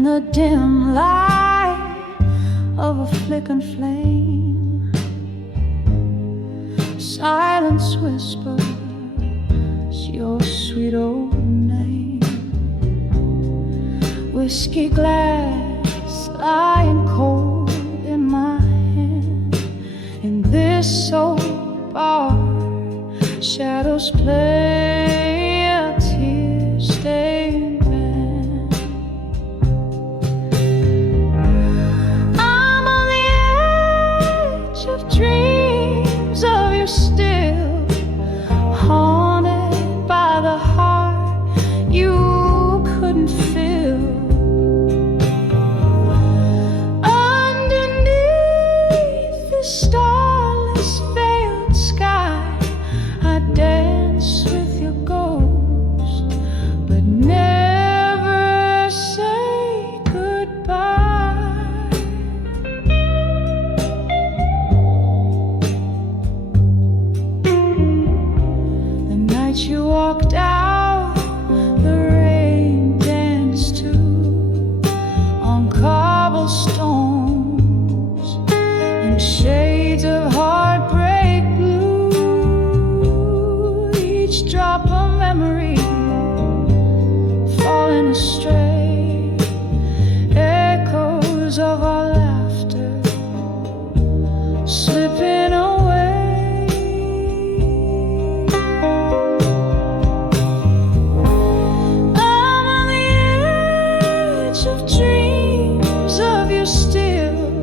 in the dim light of a flickering flame. Silence whispers your sweet old name. Whiskey glass lying cold in my hand. In this old bar, shadows play a tear-stained band. I'm on the edge of dreams of you still, haunted by the heart you couldn't fill. Underneath the starless veiled sky, I dance with your ghost, but never say goodbye. The night you walked out, the rain danced too on cobblestones in shades of heartbreak blue. Each drop of memory falling astray, echoes of our laughter slipping away. I'm on the edge of dreams of you still,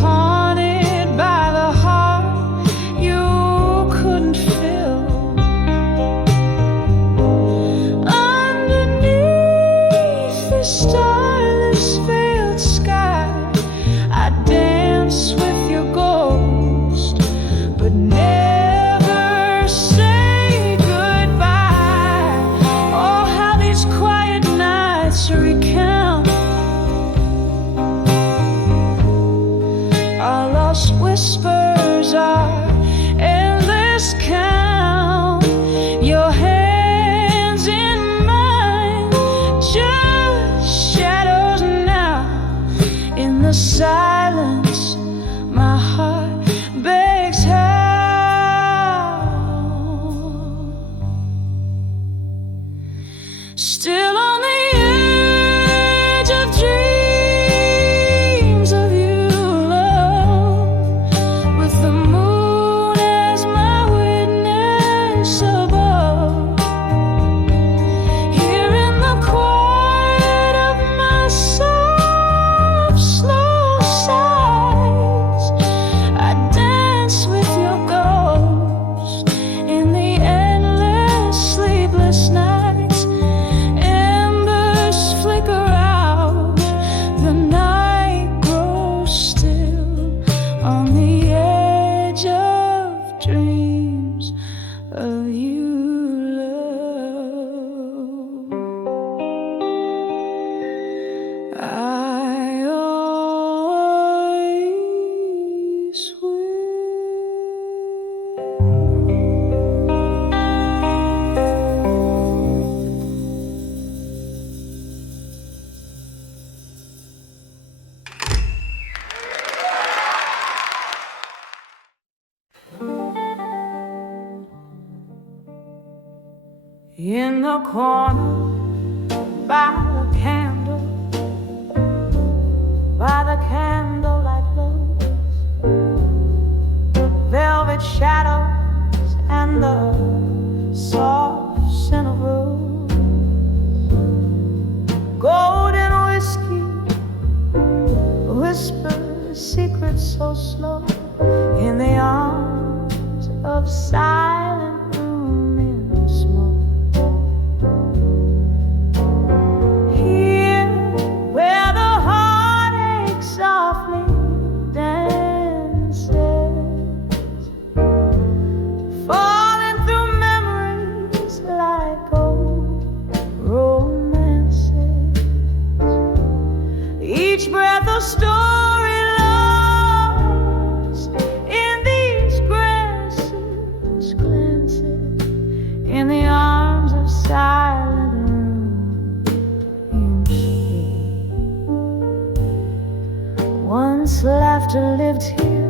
haunted by the heart you couldn't fill. Underneath the starless veiled sky, I dance with your ghost, but never say goodbye. Oh, how these quiet nights recount our lost whispers, our endless count. Your hands in mine, just shadows now. In the silence, my heart begs how. Still on the edge of dreams of you, love, with the moon as my witness above. Here in the quiet of my soft, slow sighs, I dance with your ghost in the endless sleepless nights. Embers flicker out, the night grows still on the edge of dreams of you, love. I always will. In the corner, by the candle, by the candlelight glow, velvet shadows and the soft scent of rose, golden whiskey whispers secrets so slow in the arms of silent room in smoke. Here where the heartache softly dances, falling through memories like old romances. Each breath a story lost in these glances, in the arms of silent room in space. laughter lived here,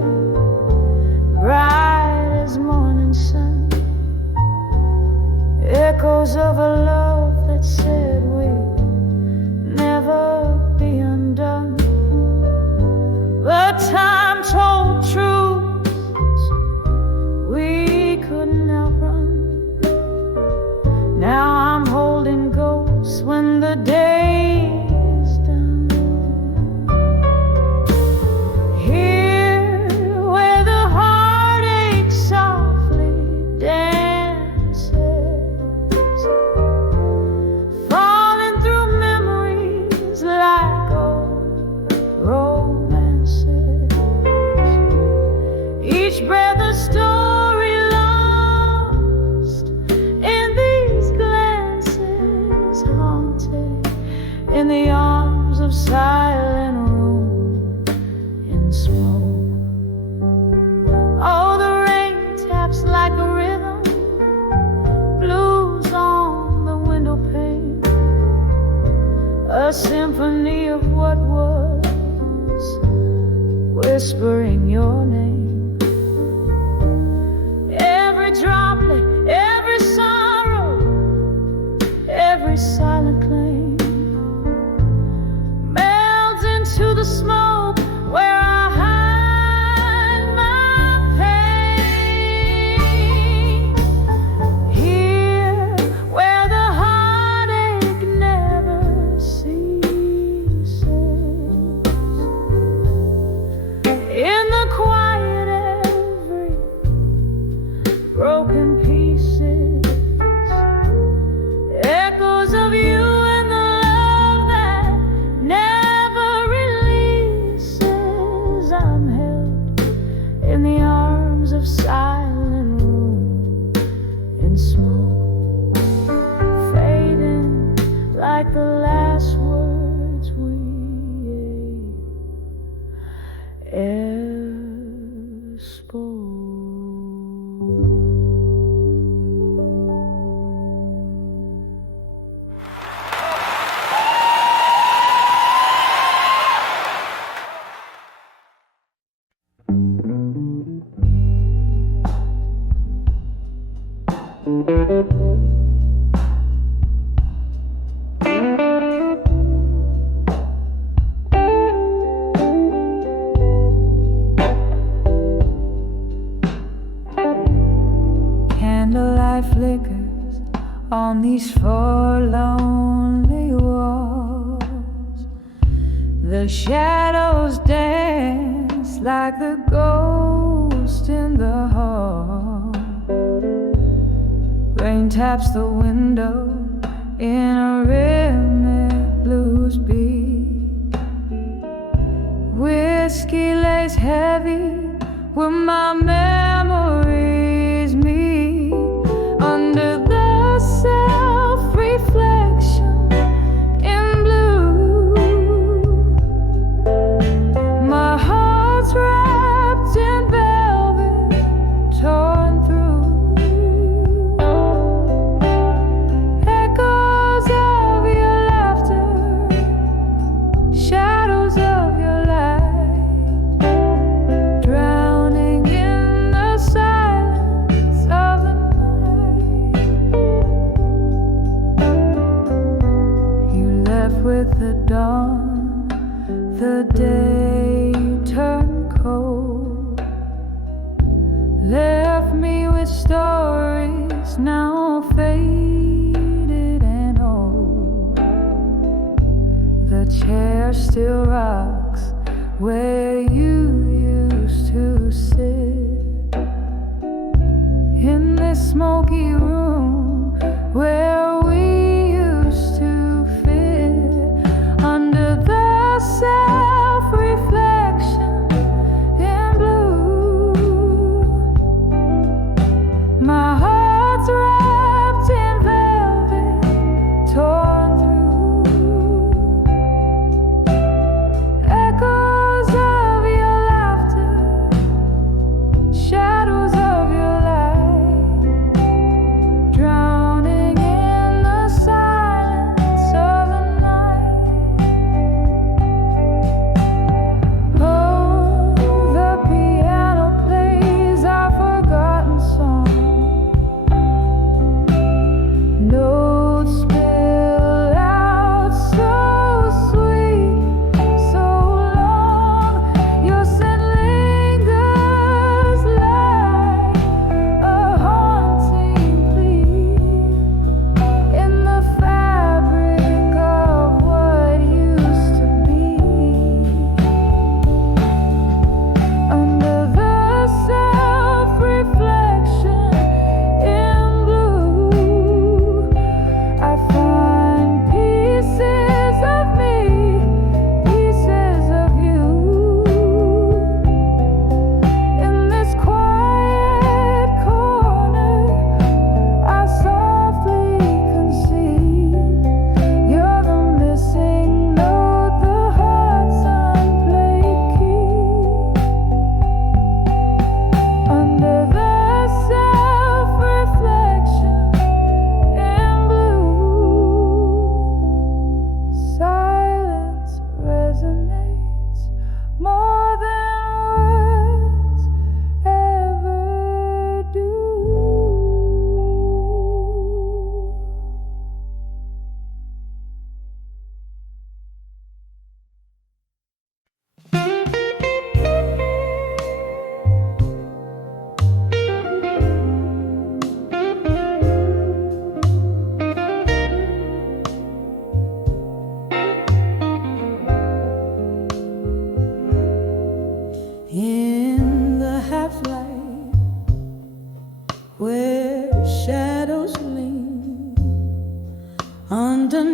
bright as morning sun, echoes of a love that said we'd never be undone. But time told truths we couldn't outrun. Now I'm holding ghosts when the day is done. Here where the heartache softly dances, falling through memories like old romances. Each breath a story lost in these glances, haunted in the arms of silent room in smoke. Oh, the rain taps like a rhythm, blues on the window pane, a symphony of what was, whispering your name. Every droplet, every sorrow, every silent claim melds into the smoke where I hide my pain. Here where the heartache never ceases, in the quiet every broken pieces, echoes of you and the love that never releases. I'm held in the arms of silent room in smoke, fading like the last words we ever spoke. Candlelight flickers on these four lonely walls. The shadows dance like the ghost in the hall. Rain taps the window in a rhythmic blues beat. Whiskey lays heavy where my memories meet. Under the self-reflection in blue, my heart's wrapped in velvet, torn through. Echoes of your laughter, shadows of your light, drowning in the silence of the night. You left with the dawn, the day turned cold, left me with stories now faded and old. The chair still rocks where you used to sit, in this smoky room where we used to fit. Under the self-reflection in blue, my heart's wrapped in velvet, torn through. Echoes of your laughter, shadows of your light,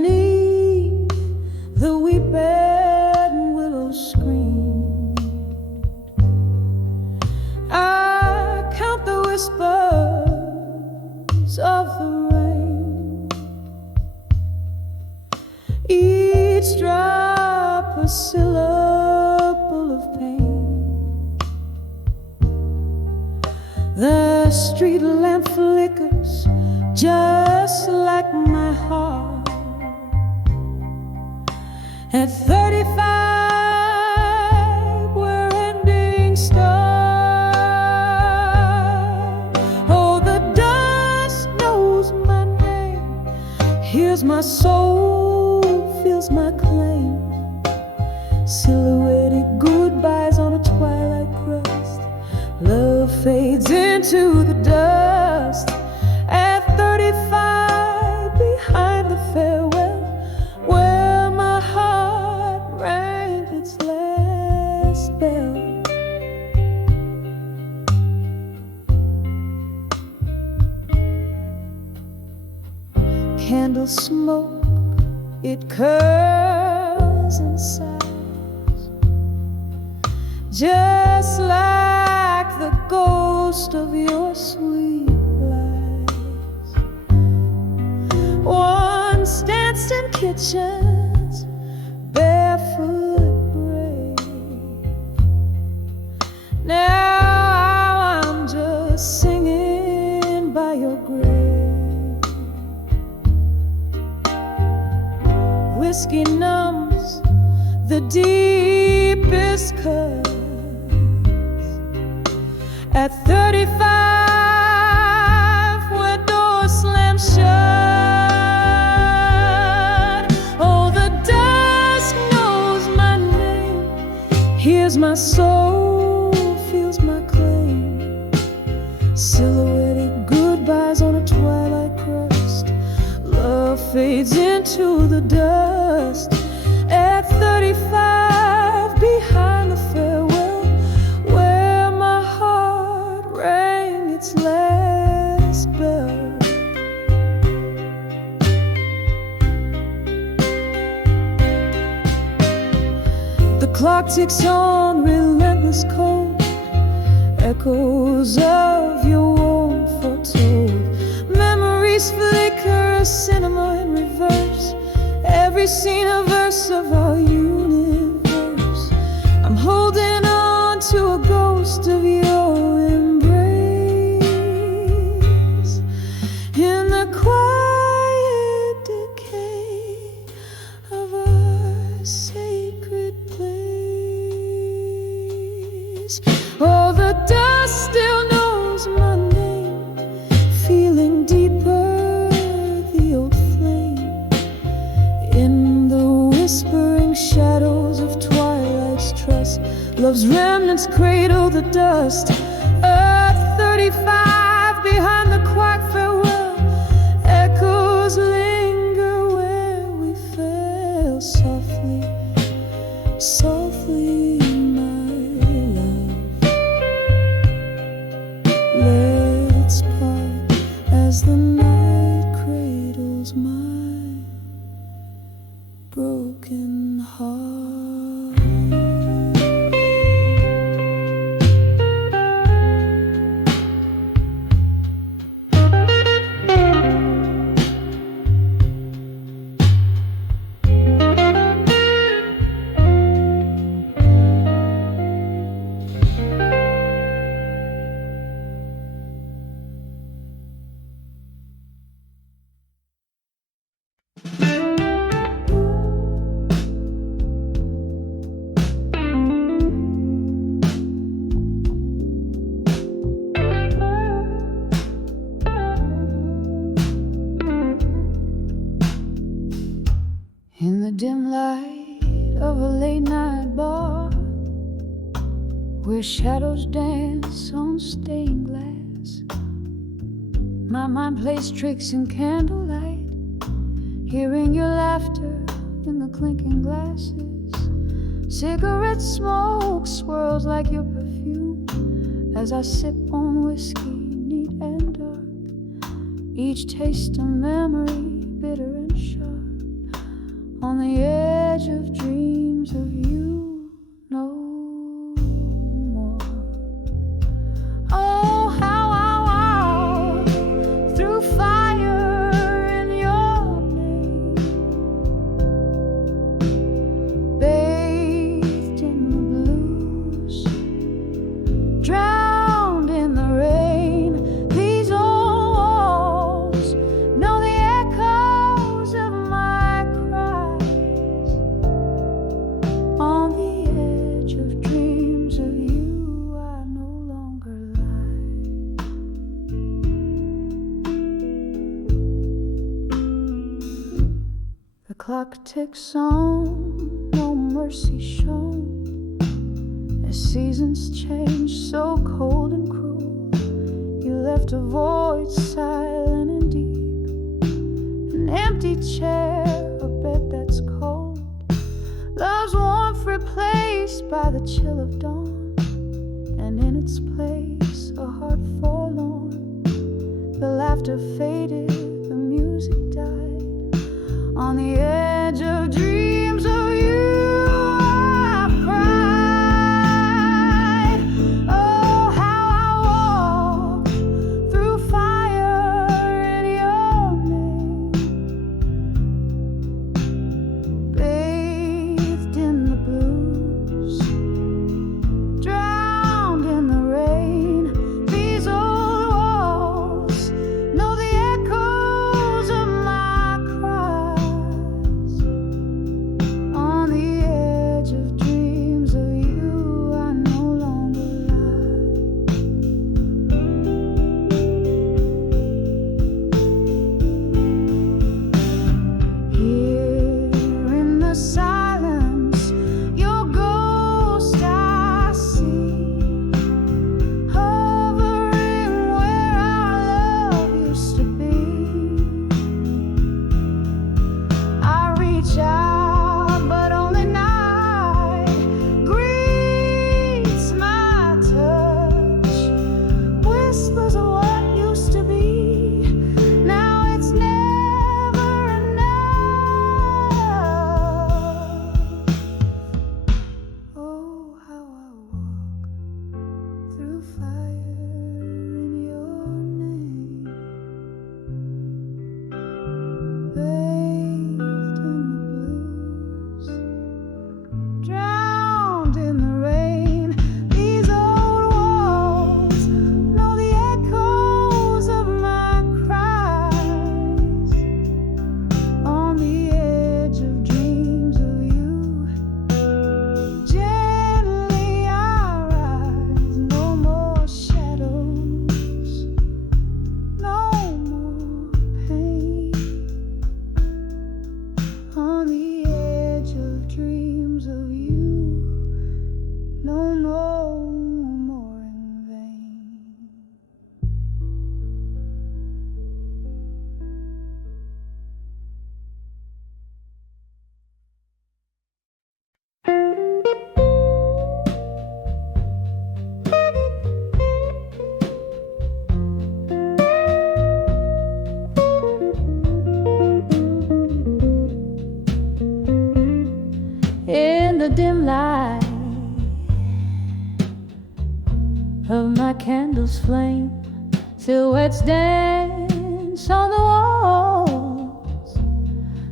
beneath the weeping willow screen. I count the whispers of the rain, each drop a syllable of pain. The street lamp flickers just like my heart. At 35, where endings start. Oh, the dust knows my name, hears my soul, feels my claim. Silhouetted goodbyes on a twilight crust. Love fades into the dust. At 35, behind the farewell, where my heart rang its last bell. Candle smoke, it curls and sighs, just like the ghost of your sweet lies. Once danced in kitchens, barefoot brave. Now I'm just singing by your grave. Whiskey numbs the deepest cuts. At 35, where doors slam shut. Oh, the dusk knows my name, hears my soul, feels my claim. Silhouetted goodbyes on a twilight crust. Love fades into the dust. At 35, behind the farewell, where my heart rang its last bell. The clock ticks on, relentless cold, echoes of your warmth foretold. Memories flicker, a cinema in reverse. Every scene a verse of our universe. I'm holding on to a ghost of your embrace. In the quiet decay of our sacred place. Oh, the dust still knows my name, feeling deeper the old flame. In the whispering shadows of twilight's trust, love's remnants cradle the dust. At 35, behind the quiet farewell, echoes linger where we fell. Softly, softly, my love, let's part as the night cradles my broken heart. In the dim light of a late night bar, where shadows dance on stained glass, my mind plays tricks in candlelight, hearing your laughter in the clinking glasses. Cigarette smoke swirls like your perfume as I sip on whiskey, neat and dark. Each taste a memory, bitter and sharp. on the edge of dreams of you no more. Oh, how I walk through fire in your name, bathed in the blues, drowned in the rain. These old walls know the echoes of my cries. On the edge of dreams of you, I no longer lie. The clock ticks on, no mercy shown, as seasons change, so cold and cruel. You left a void silent and deep, an empty chair, a bed that's cold, love's warmth replaced by the chill of dawn, and in its place a heart forlorn. The laughter faded, the music died. On the edge of dreams of you, I cried. Oh, how I walk through fire in your name, bathed in the blues, drowned in the rain. These old walls know the echoes of my cries. On the edge of dreams of you, I no longer lie. Here in the silence, your ghost I see, hovering where our love used to be. I reach out, but only night greets my touch, whispers of what used to be. Now it's never enough. Oh, how I walk through fire in your name, bathed in the blues, drowned in the rain. These old walls know the echoes of my cries. On the edge of dreams of you, gently I rise. No more shadows, no more pain. On the edge of dreams of you, no more in vain. In the dim light of my candle's flame, silhouettes dance on the walls,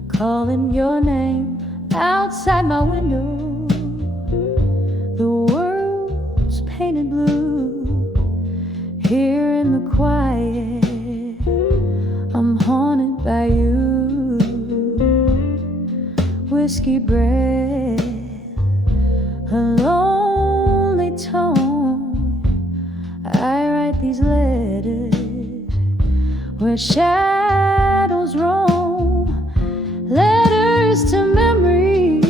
calling your name outside my window. The world's painted blue. Here in the quiet, I'm haunted by you. Whiskey breath, a lonely tone. I write these letters where shadows roam, letters to memory,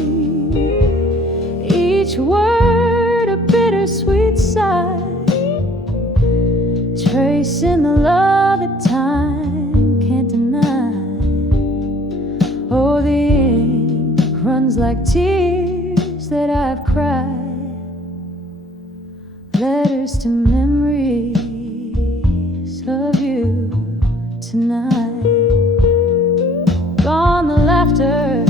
each word a bittersweet sigh, tracing the love that time can't deny. Oh, the ink runs like tears that I've cried, letters to memories of you tonight. Gone the laughter,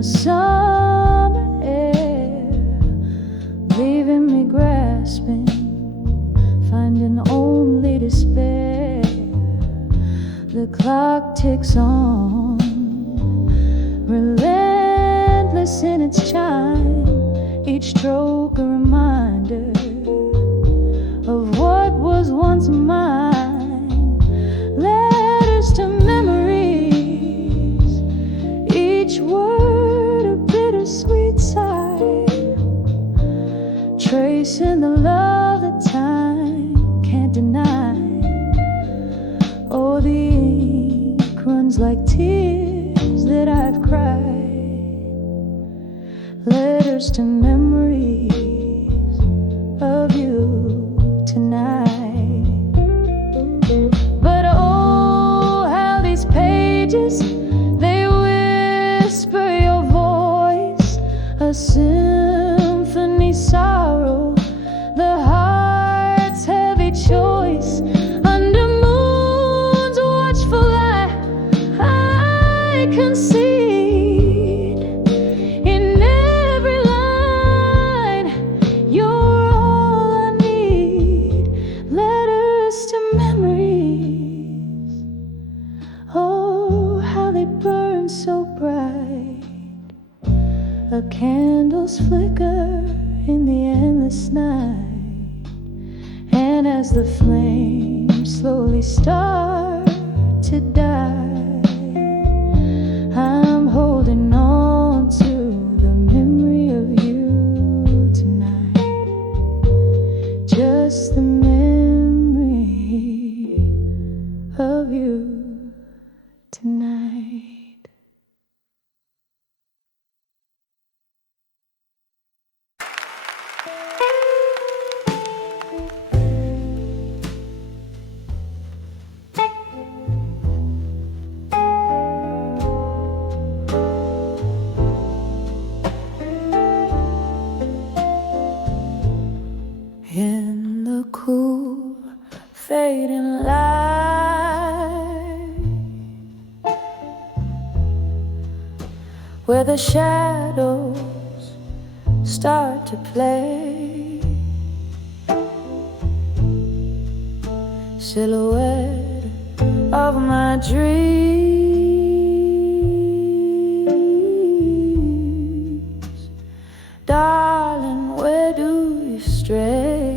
the summer air, leaving me grasping, finding only despair. The clock ticks on, relentless in its chime, each stroke a reminder of what was once mine. Letters to memories, each word a bittersweet sigh, tracing the love that time can't deny. Oh, the ink runs like tears that I've cried. Letters to memories of you tonight. But oh, how these pages, they whisper your voice, a symphony sorrow, the heart's heavy choice. Under moon's watchful eye, I concede in every line, you're all I need. Letters to memories, oh, how they burn so bright. A candle's flicker in the endless night, and as the flames slowly start to die, I'm holding on to the memory of you tonight. Just the memory of you tonight. In the cool, fading light, where the shadows start to play, silhouette of my dreams, darling, where do you stray?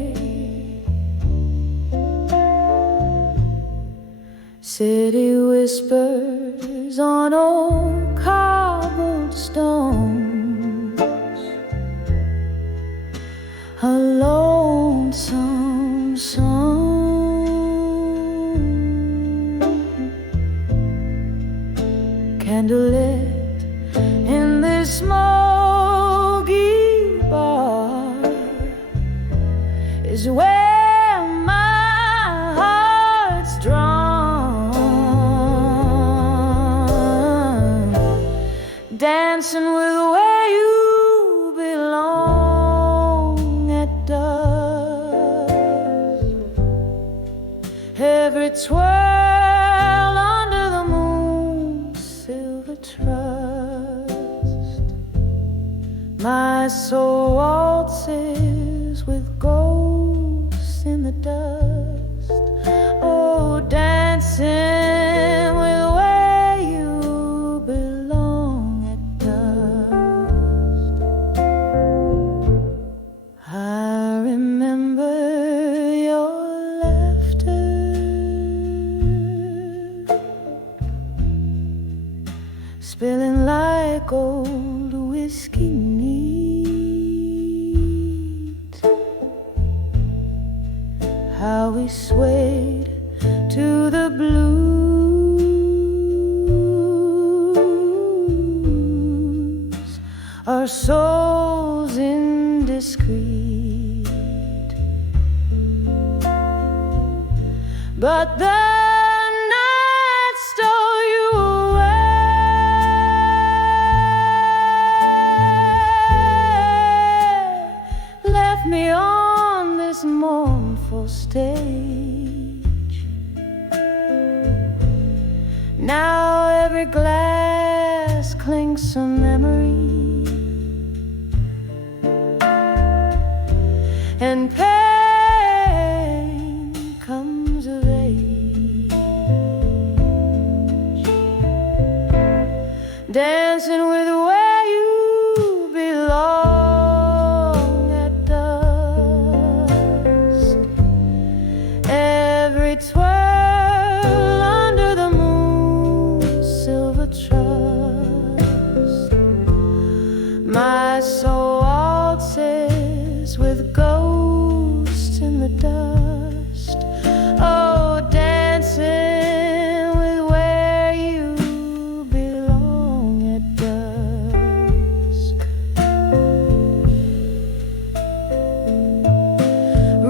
City whispers on old cobblestones, a lonesome song, candlelit in this smoky bar is where my heart's drawn. Dancing with where you belong at dusk. Every twirl under the moon's silver trust. My soul waltzes with ghosts in the dust. Oh, dancing with where you belong. I remember your laughter, spilling like old whiskey neat. How we swayed to the blues, our souls indiscreet. But the night stole you away, left me on this mournful stage. Now every glass clinks a memory when pain comes of age, dancing with where you belong at dusk. Every twirl under the moon's silver trust, my soul waltzes with ghosts in the dust. Oh, dancing with where you belong at dusk.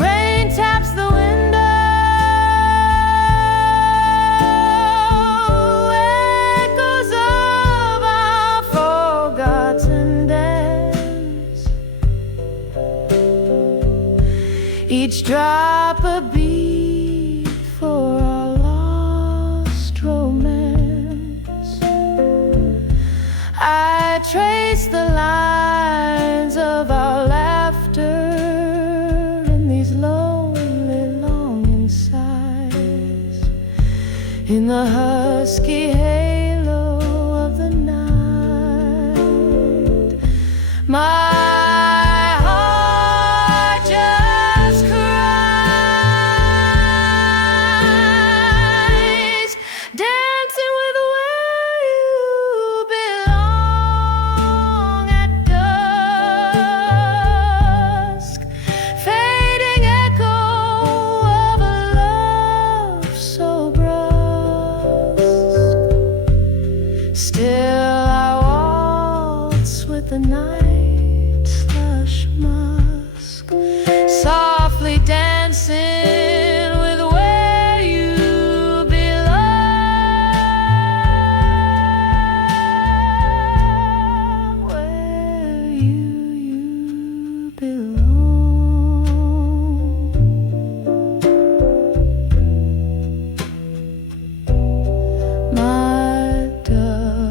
Rain taps the window, echoes of our forgotten dance. Each drop a beat for our lost romance. I trace the lines of our laughter in these lonely longing sighs, in the husky halo of the night. My heart just cries, dancing with where you belong at dusk. Fading echo of a love so brusque. Still I waltz with the night slush musk, softly dancing with where you belong, where you belong. My dove.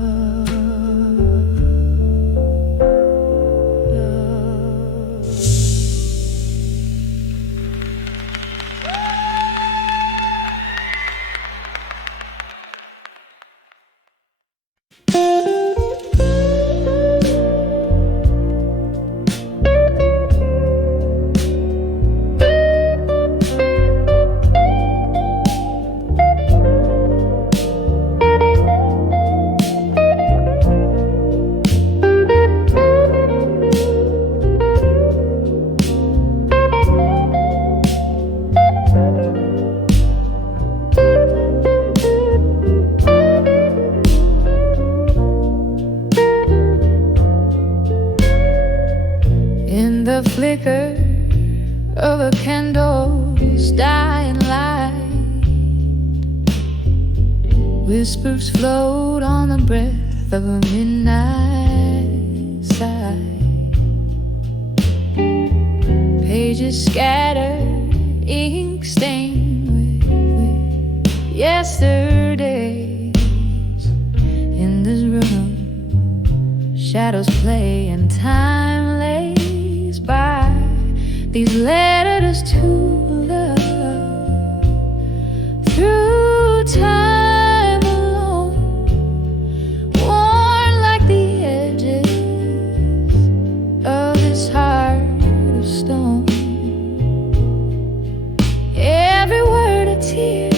In the flicker of a candle's dying light, whispers float on the breath of a midnight sigh. Pages scattered, ink stained with yesterdays. In this room, shadows play and time lays by these letters to love. Through time alone, worn like the edges of this heart of stone. Every word a tear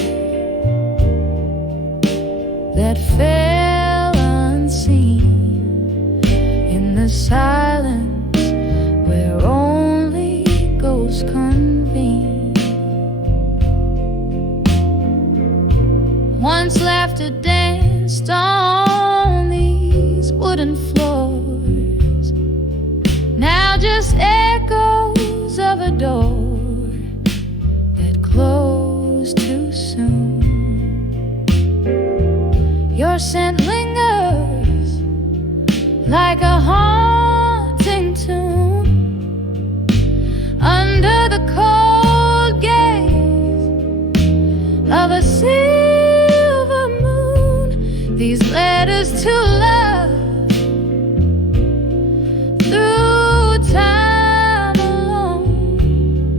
that fell unseen in the silence where only ghosts convene. Once laughter danced on these wooden floors, now just echoes of a door that closed too soon. Your scent lingers like a haunting tune under the cold gaze of a silver moon. These letters to love through time alone,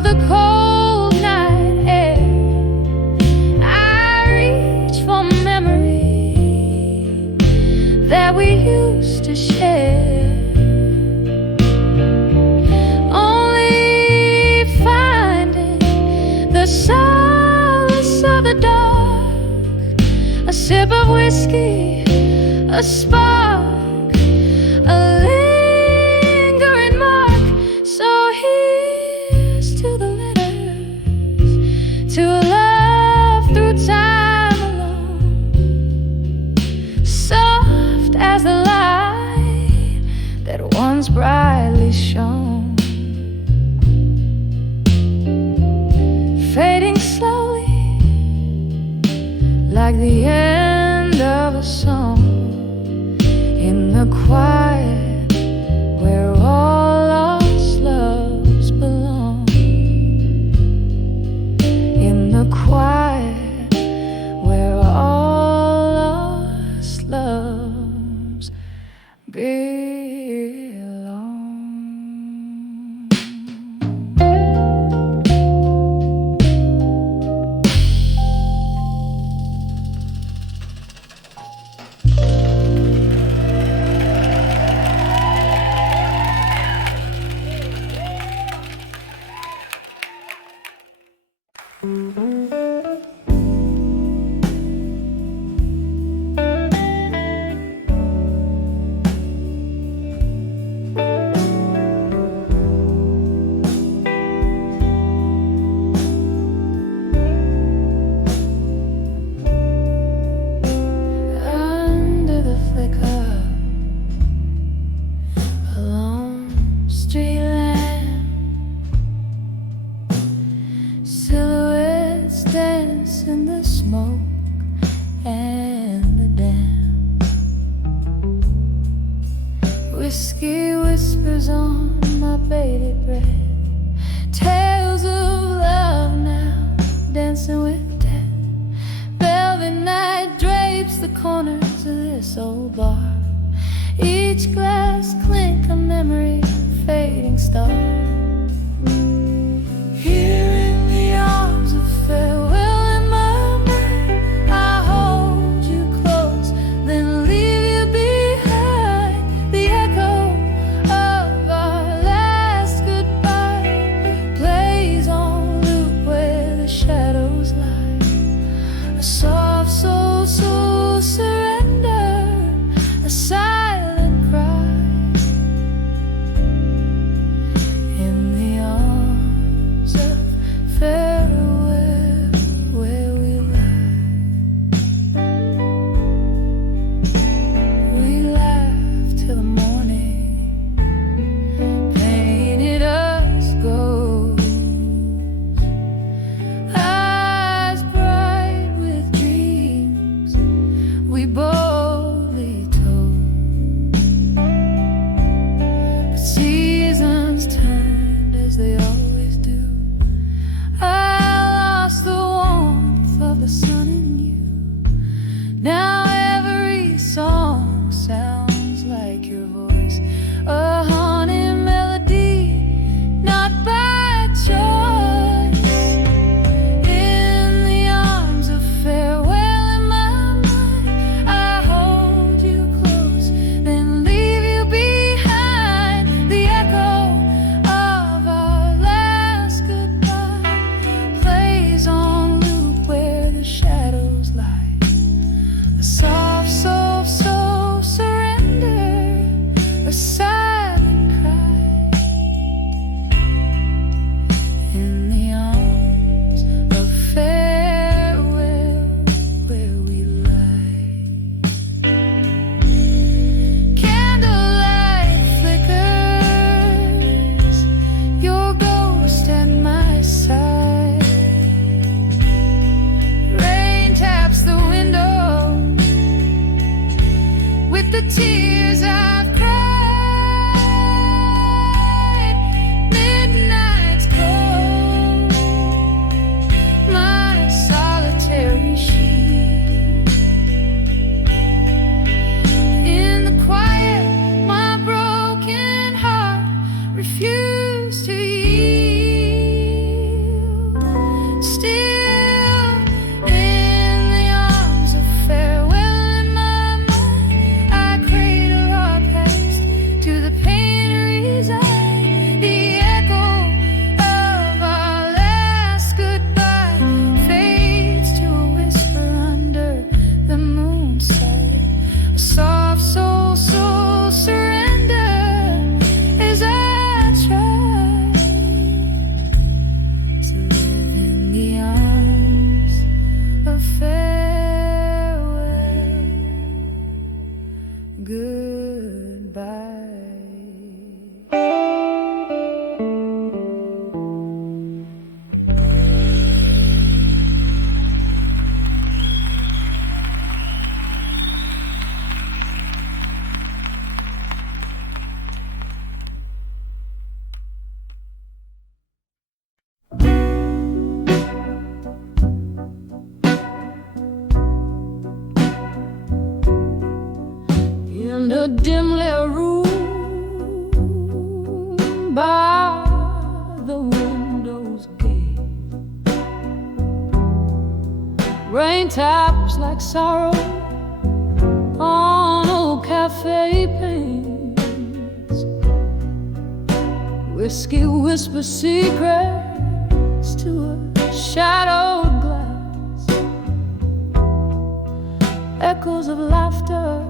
of the cold night air. I reach for memory that we used to share, only finding the solace of the dark, a sip of whiskey, a spark, a lingering mark. So here's to the letters, to a love through time alone, soft as the light that once brightly shone, fading slowly like the end of a song, in the quiet where all lost loves belong, in the quiet where all lost loves belong. Under the flicker of a lone street lamp, silhouettes dance in the smoke and the damp. Whiskey whispers on my bated breath, tales of love now dancing with death. Velvet night drapes the corners of this old bar, each glass clink a memory, fading star. Here in the arms of farewell in my mind, I hold you close, then leave you behind. The echo of our last goodbye plays on loop where the shadows lie, a soft soul, soul surrender, a silent cry. the dim-lit room by the window's gate. Rain taps like sorrow on old cafe panes. Whiskey whispers secrets to a shadowed glass. Echoes of laughter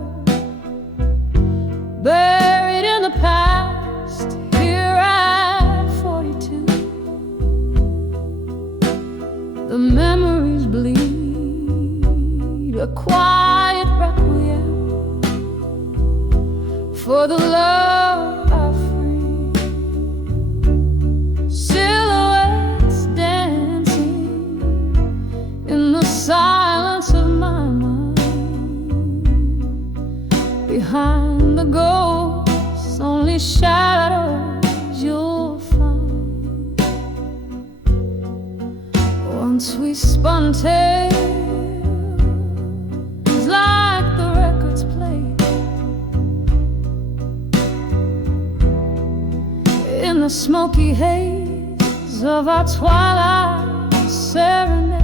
buried in the past. Here at 42, the memories bleed, a quiet requiem for the love I free. Silhouettes dancing in the silence of my mind. Behind the ghosts, only shadows you'll find. Once we spun tales like the records played in the smoky haze of our twilight serenade.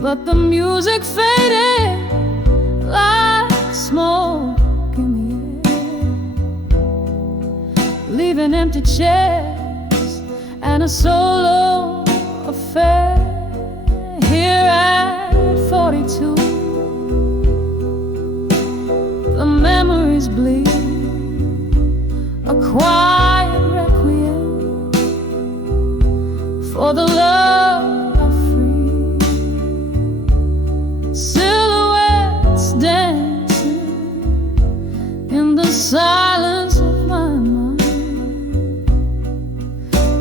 But the music faded like smoke in the air, leaving empty chairs and a solo affair. Here at 42, the memories bleed, a quiet requiem for the love I free. Silhouettes dancing in the silence of my mind.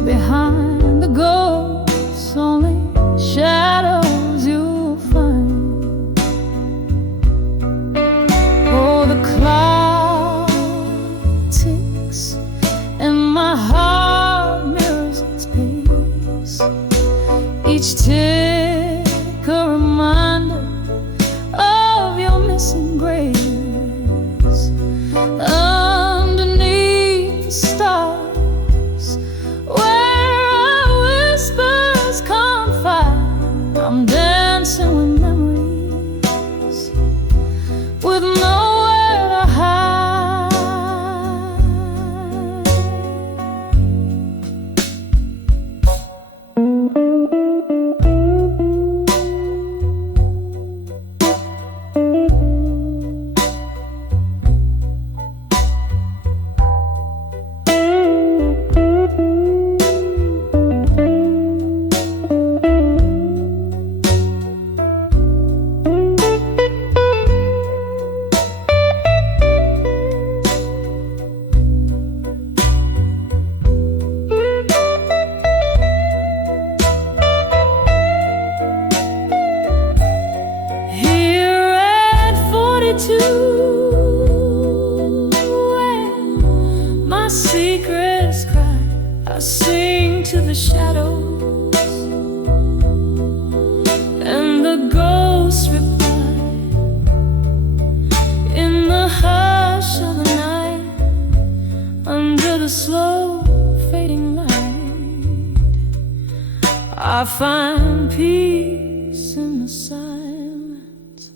Behind the ghosts, only shadows you'll find. Oh, the clock ticks and my heart mirrors its pace. Each tick a reminder of your missing grace. Underneath the stars, where our whispers confide, I'm dancing with memories with nowhere to hide. Here at 42, where my secrets cry, I sing to the shadows, and the ghosts reply in the hush of the night, under the slow fading light. I find peace in the silence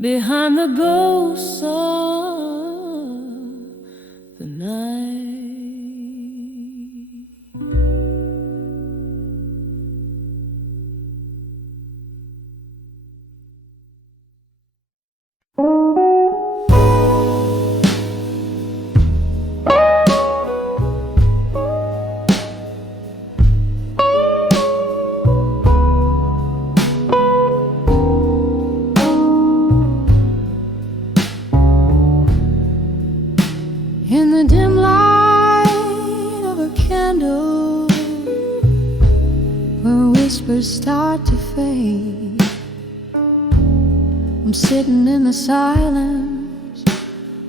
behind the ghosts of the night. In the dim light of a candle, where whispers start to fade, I'm sitting in the silence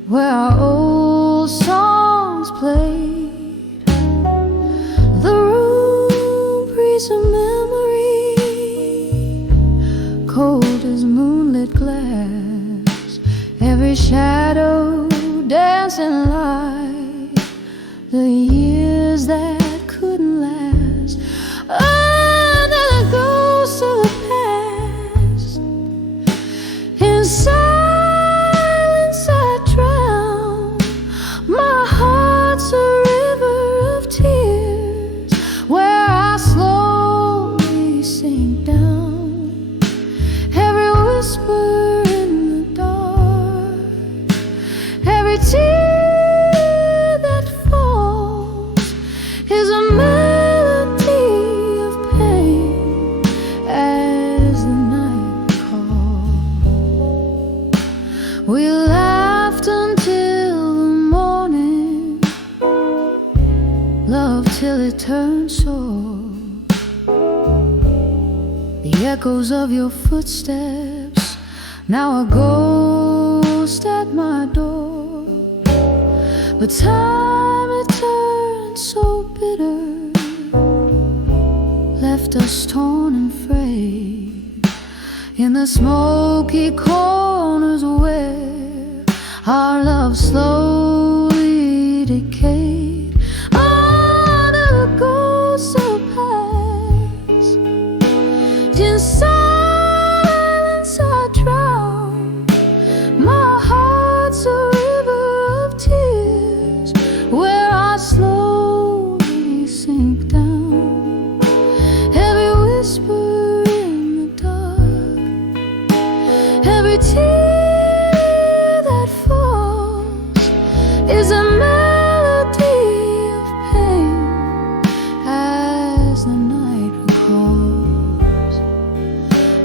where our old songs played. The room breathes a memory, cold as moonlit every shadow dancing like the years that couldn't last. Under the ghosts of the past, in silence I drown. My heart's a river of tears where I slowly sink down. Every whisper in the dark, every tear that falls is a melody of pain as the night calls. We laughed until the morning, loved till it turned sore. The echoes of your footsteps, now a ghost at my door. But time, it turned so bitter, left us torn and frayed in the smoky corners where our love slowly decayed. Under the ghosts of past, in silence I drown. My heart's a river of tears where I slowly sink down. Every whisper in the dark, every tear that falls is a melody of pain as the night recalls.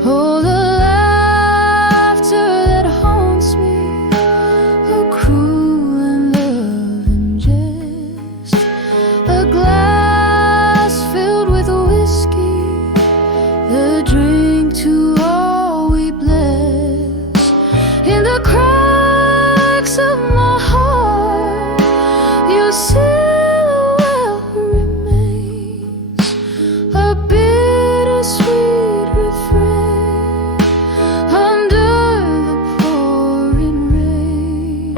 Oh, the laughter that haunts me, a cruel and loving jest, a glass filled with whiskey, the drink to all we bless. In the cracks of my heart, your silhouette remains, a bittersweet refrain under the pouring rain.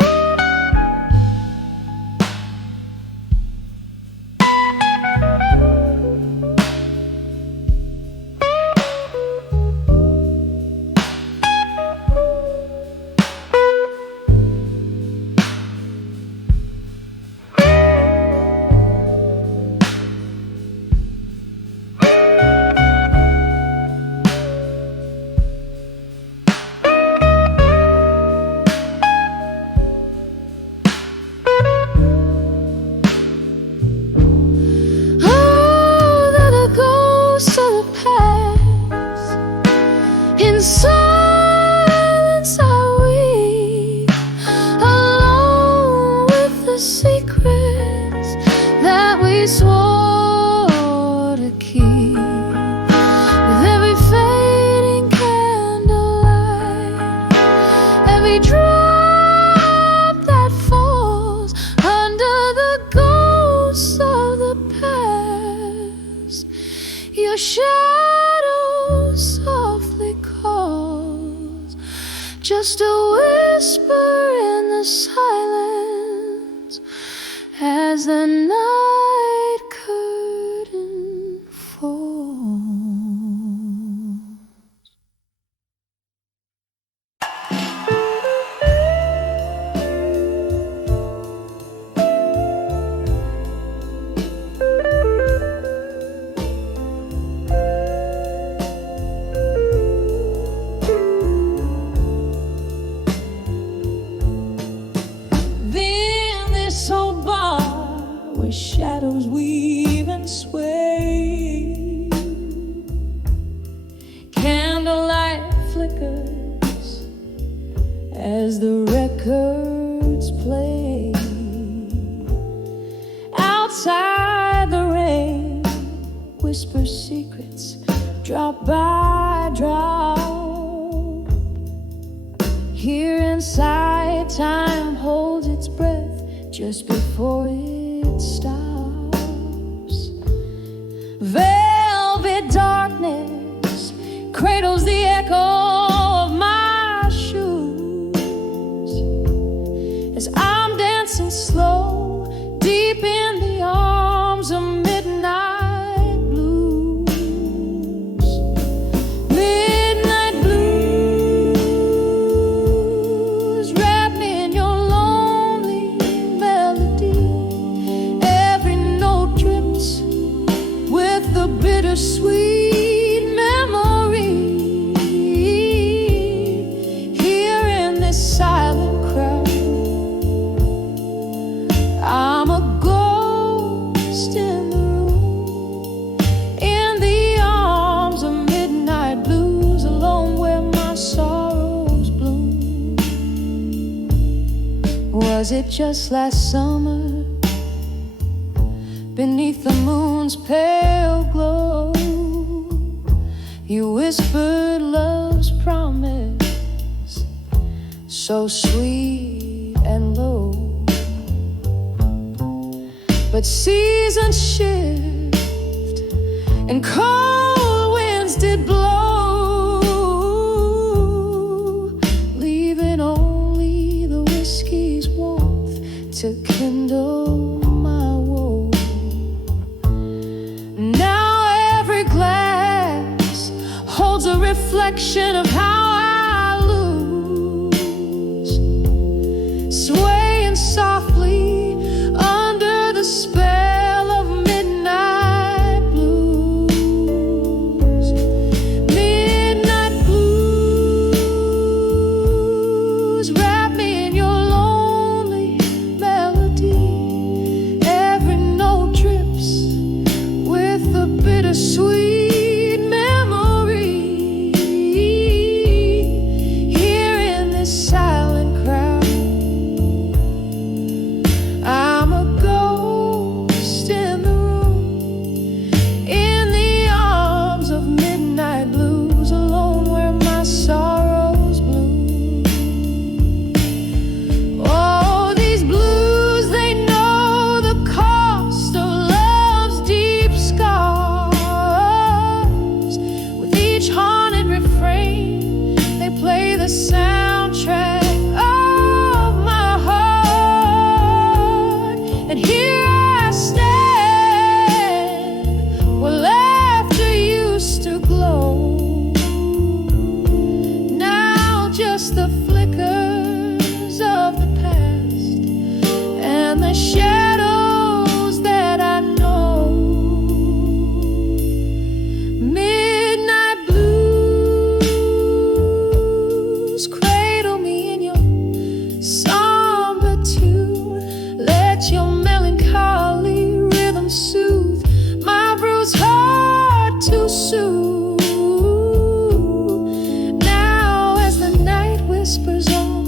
In silence I weep, alone with the secrets that we swore to keep. With every fading candlelight, every drop that falls under the ghosts of the past, your shadow softly calls, just a whisper in the silence as the night curtain falls. Shadows weave and sway, candlelight flickers as the records play. Outside the rain, whisper secrets drop by drop. Here inside, time holds its breath just before it stops. Velvet darkness cradles the echo of my shoes. Was it just last summer, beneath the moon's pale glow, you whispered love's promise, so sweet and low? But seasons shift and cold winds did blow, leaving only the whiskey's warmth to kindle my woe. Now every glass holds a reflection of how I lose, swaying softly under the spell of midnight blues. Midnight blues, wrap me in your lonely melody. Every note drips with a bittersweet memory. Here in this silent crowd, I'm a ghost in the room, in the arms of midnight blues, alone where my sorrows bloom. Oh, these blues, they know the cost of love's deep scars. With each haunted refrain, they play the soundtrack of my heart. And here I stand, where laughter used to glow. Now just the flickers of the past and the shadows that I know. Midnight blues, cradle me in your somber tune. Let your melancholy rhythm soothe my bruised heart too soon. Now as the night whispers on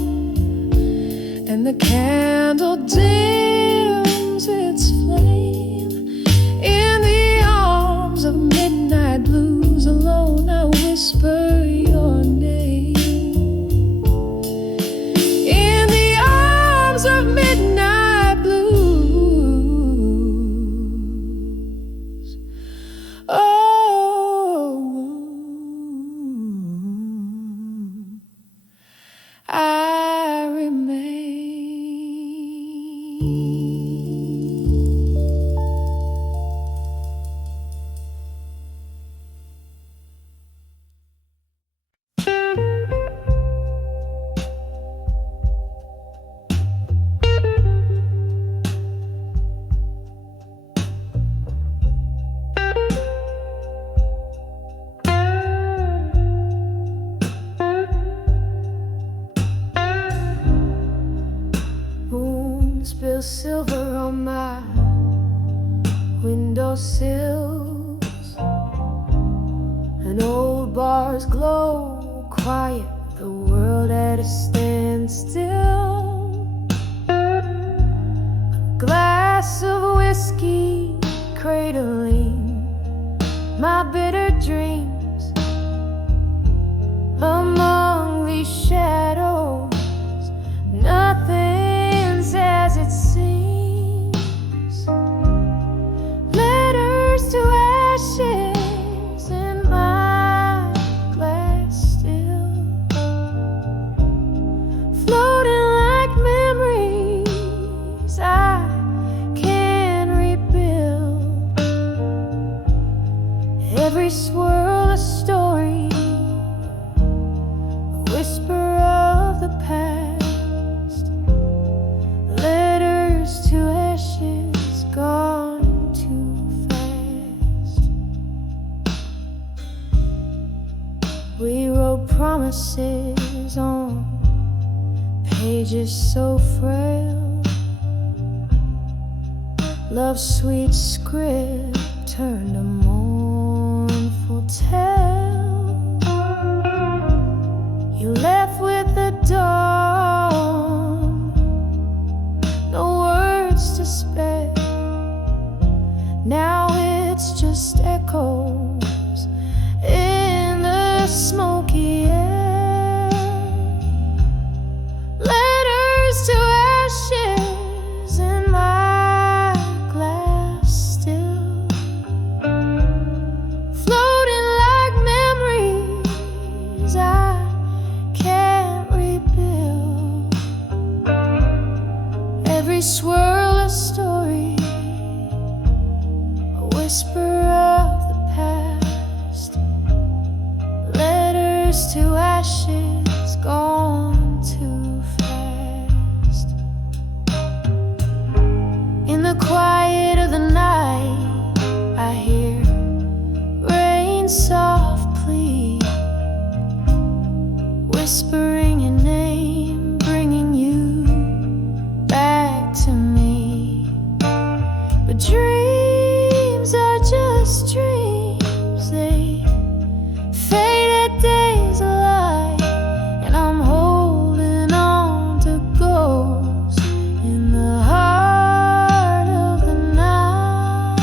and the candle dims its flame, in the arms of midnight blues, alone I whisper your name. In the arms of midnight blues, oh, I remain. Moon spills silver on my windowsills, and old bars glow quiet, the world at a standstill. A glass of whiskey cradling my bitter dreams among these shadows. Nothing's as it seems. Letters to ashes in my glass still, floating like memories I can rebuild. Every swirl a story, a whisper of the past. Letters to ashes gone too fast. We wrote promises on pages so frail. Love's sweet script turned a mournful tale. You left with the dawn, swirl a story, a whisper of the past, letters to ashes gone too fast. In the quiet of the night, I hear rain soft plea, whispering your name, bringing you back to me. But dreams are just dreams, they faded days alike, and I'm holding on to ghosts in the heart of the night.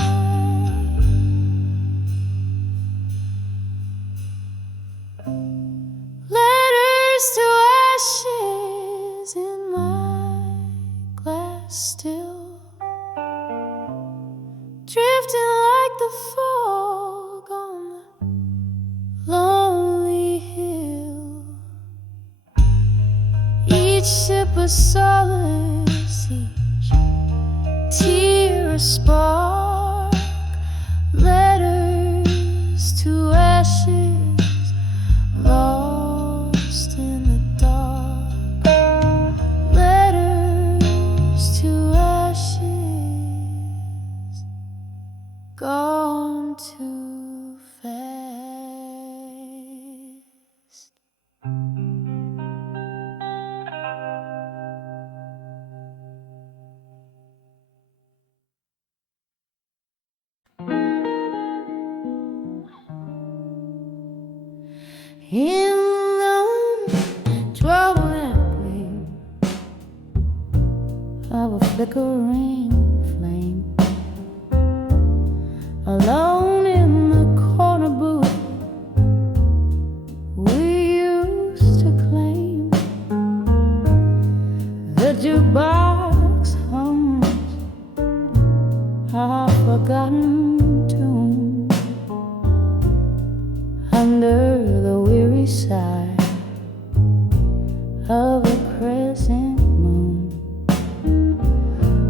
Letters to ashes in my glass still, drifting like the fog on the lonely hill. Each sip a solace, each tear a spark. Letters to ashes, lost in the dark. Letters to ashes, gone too fast. In the twilight of a flickering flame, alone in the corner booth we used to claim. The jukebox hums a forgotten tune under the weary sigh of a crescent moon.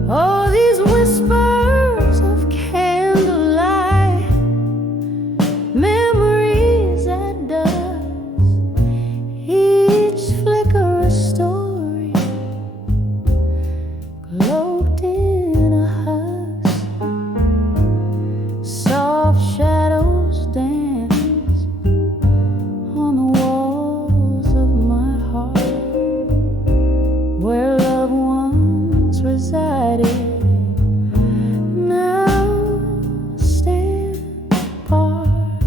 Oh, these whispers of candlelight, memories at dusk, each flicker a story, cloaked in a husk. Soft shadows dance on the walls of my heart, where loved ones resided, now stand apart.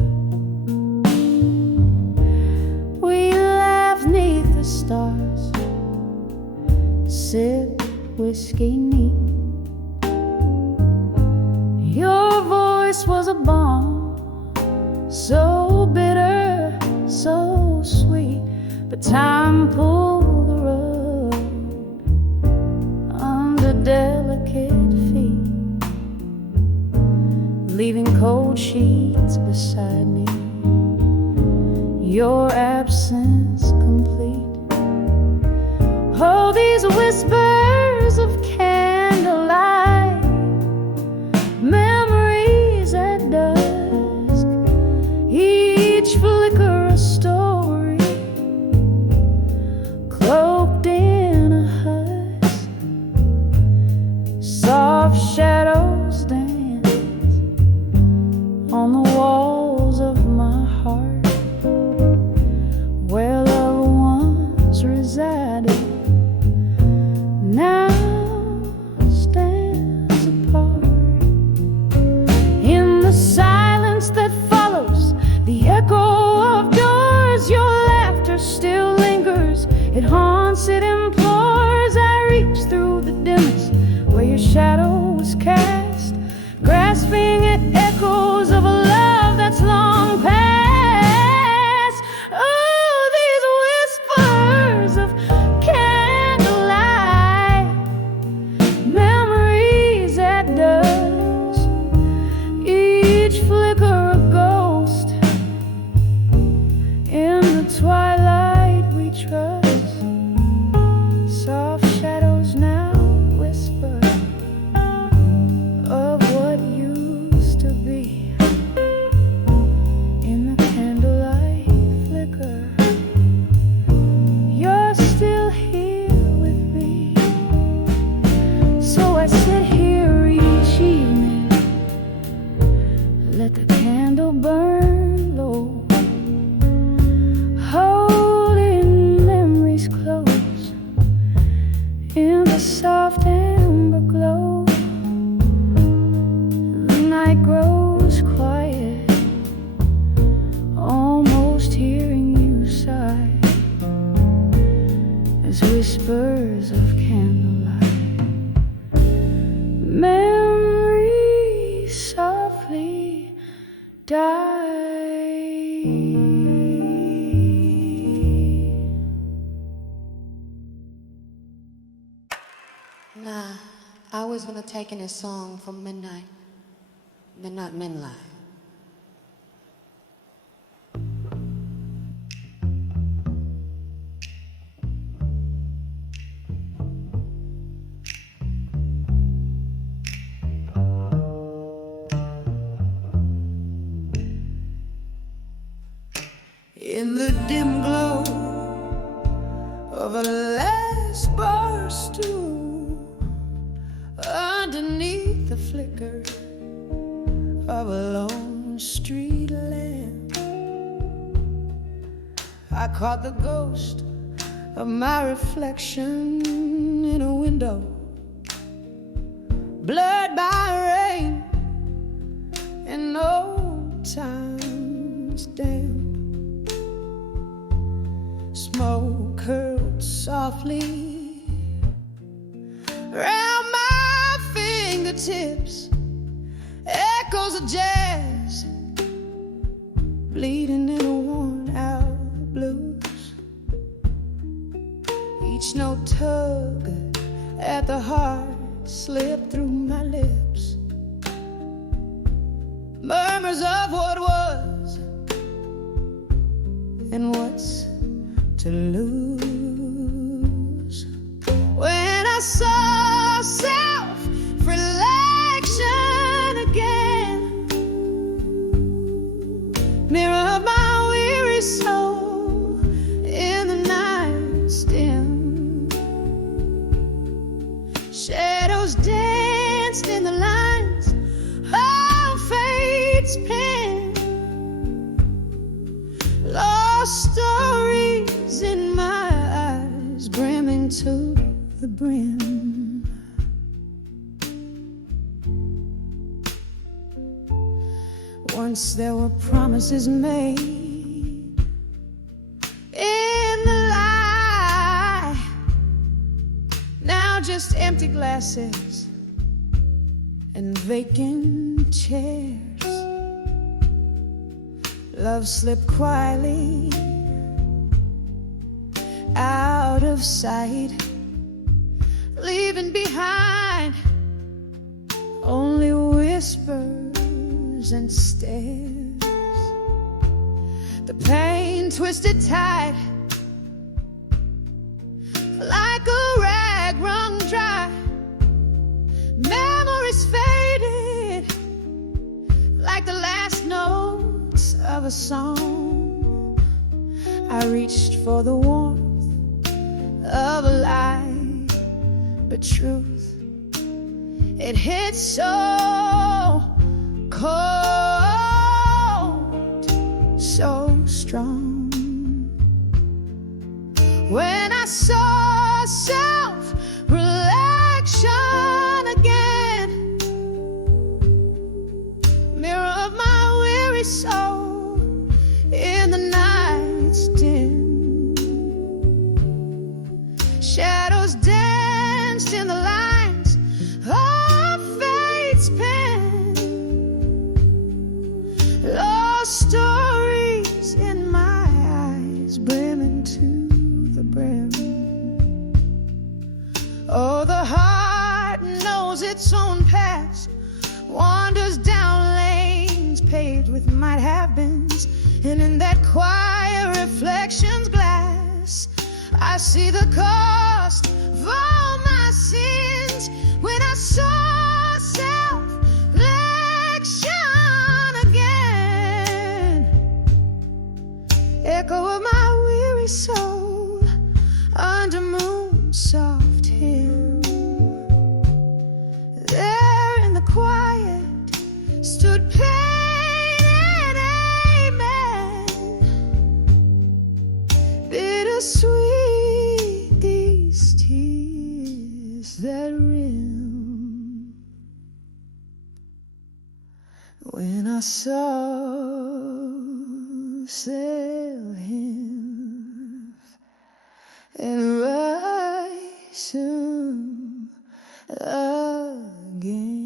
We laughed 'neath the stars, sip whiskey neat. Your voice was a balm, so bitter, so sweet. But time pulled the rug under delicate feet, leaving cold sheets beside me, your absence complete. Oh, these whispers of candlelight, memories at dusk, each flicker a story, cloaked in a husk. Soft shadows dance on the walls of my heart, where loved ones resided, in the soft amber glow. The night grows quiet, almost hearing you sigh as whispers of candlelight. Memories softly die. Nah, I was gonna take in a song from Midnight Moonlight. In the dim glow of a last bar stool, underneath the flicker of a lone street lamp, I caught the ghost of my reflection in a window, blurred by rain and old time's damp. Smoke curled softly round my fingertips, echoes of jazz bleeding in a worn-out blues. Each note tug at the heart slipped through my lips, murmurs of what was and what's to lose. When I saw self-reflection again, mirror of my weary soul in the night's dim, shadows danced in the lines of fate's pen, lost stories in my eyes, brimming to the brim. Once there were promises made in the lie, now just empty glasses and vacant chairs. Love slipped quietly out of sight, leaving behind only whispers and stares. The pain twisted tight like a rag wrung dry. Memories faded like the last notes of a song. I reached for the warmth of a lie, but truth, it hit so cold, so strong. When I saw self-reflection again, mirror of my weary soul in the night's dim, shadows danced in the lines of fate's pen, lost stories in my eyes, brimming to the brim. Oh, the heart knows its own past, wanders down lanes paved with might-have-beens, and in that quiet reflection's glass, I see the cost of all my sins. When I saw self-reflection again, echo of my weary soul under moon's soft hymn. There in the quiet stood pain and amen, bittersweet these tears. was that rim when I saw sail him and rise him again.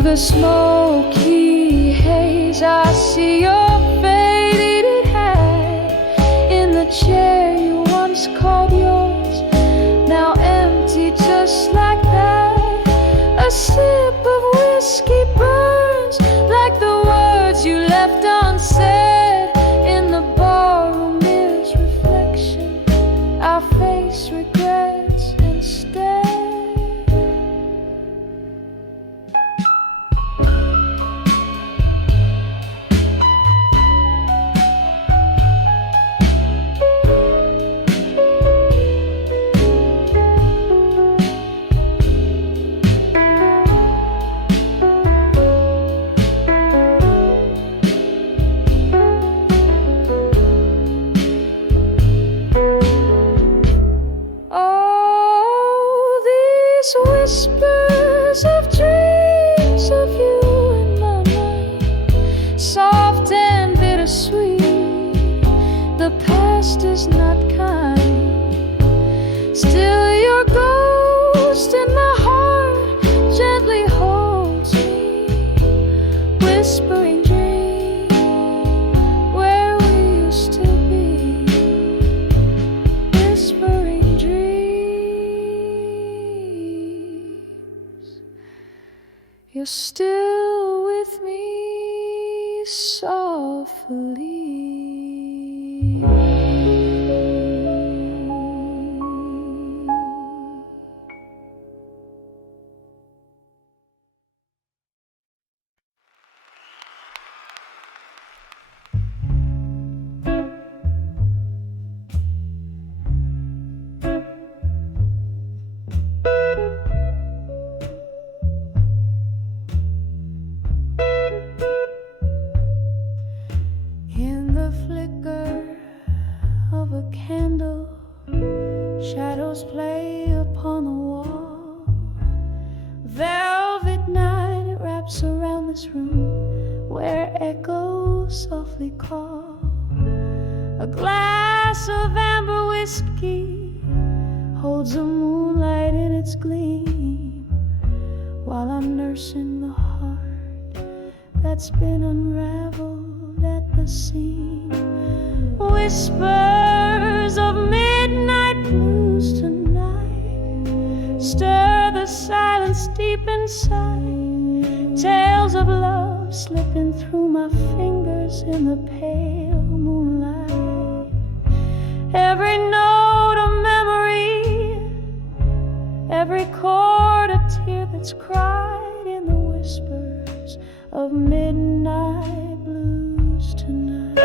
The smoky haze, I see your faded head in the chair you once called yours, now empty just like that. A sip of whiskey burns like the words you left unsaid. In the barroom mirror's reflection, our face regrets instead. Whispers of dreams of you in my mind, soft and bittersweet. The past is not kind. Still your ghost in my heart gently holds me, whispering dreams where we used to be, whispering dreams. You're still with me softly. Shadows play upon the wall. Velvet night, it wraps around this room where echoes softly call. A glass of amber whiskey holds the moonlight in its gleam, while I'm nursing the heart that's been unraveled at the seam. Whispers of midnight blues tonight stir the silence deep inside. Tales of love slipping through my fingers in the pale moonlight. Every note a memory, every chord a tear that's cried in the whispers of midnight blues tonight.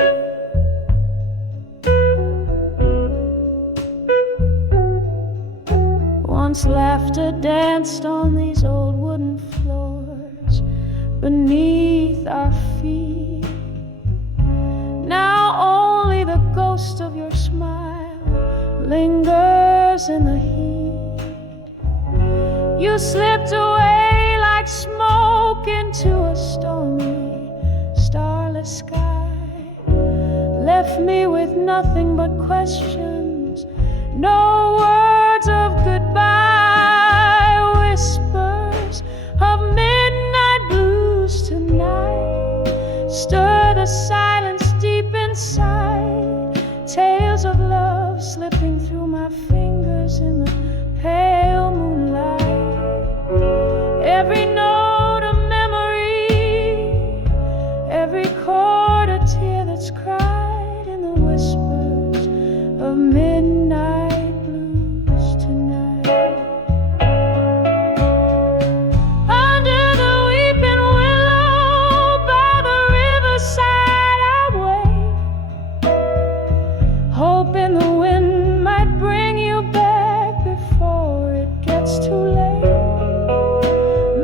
Once laughter danced on these old wooden floors beneath our feet. Now only the ghost of your smile lingers in the heat. You slipped away like smoke into a stormy, starless sky. Left me with nothing but questions, no words of goodbye. Whispers of midnight blues tonight stir the silence deep inside. Tales of love slipping through my fingers in the pale moonlight. Every note a memory, every chord a tear that's cried in the whispers of midnight blues tonight. Under the weeping willow by the riverside I wait, hoping the wind might bring you back before it gets too late.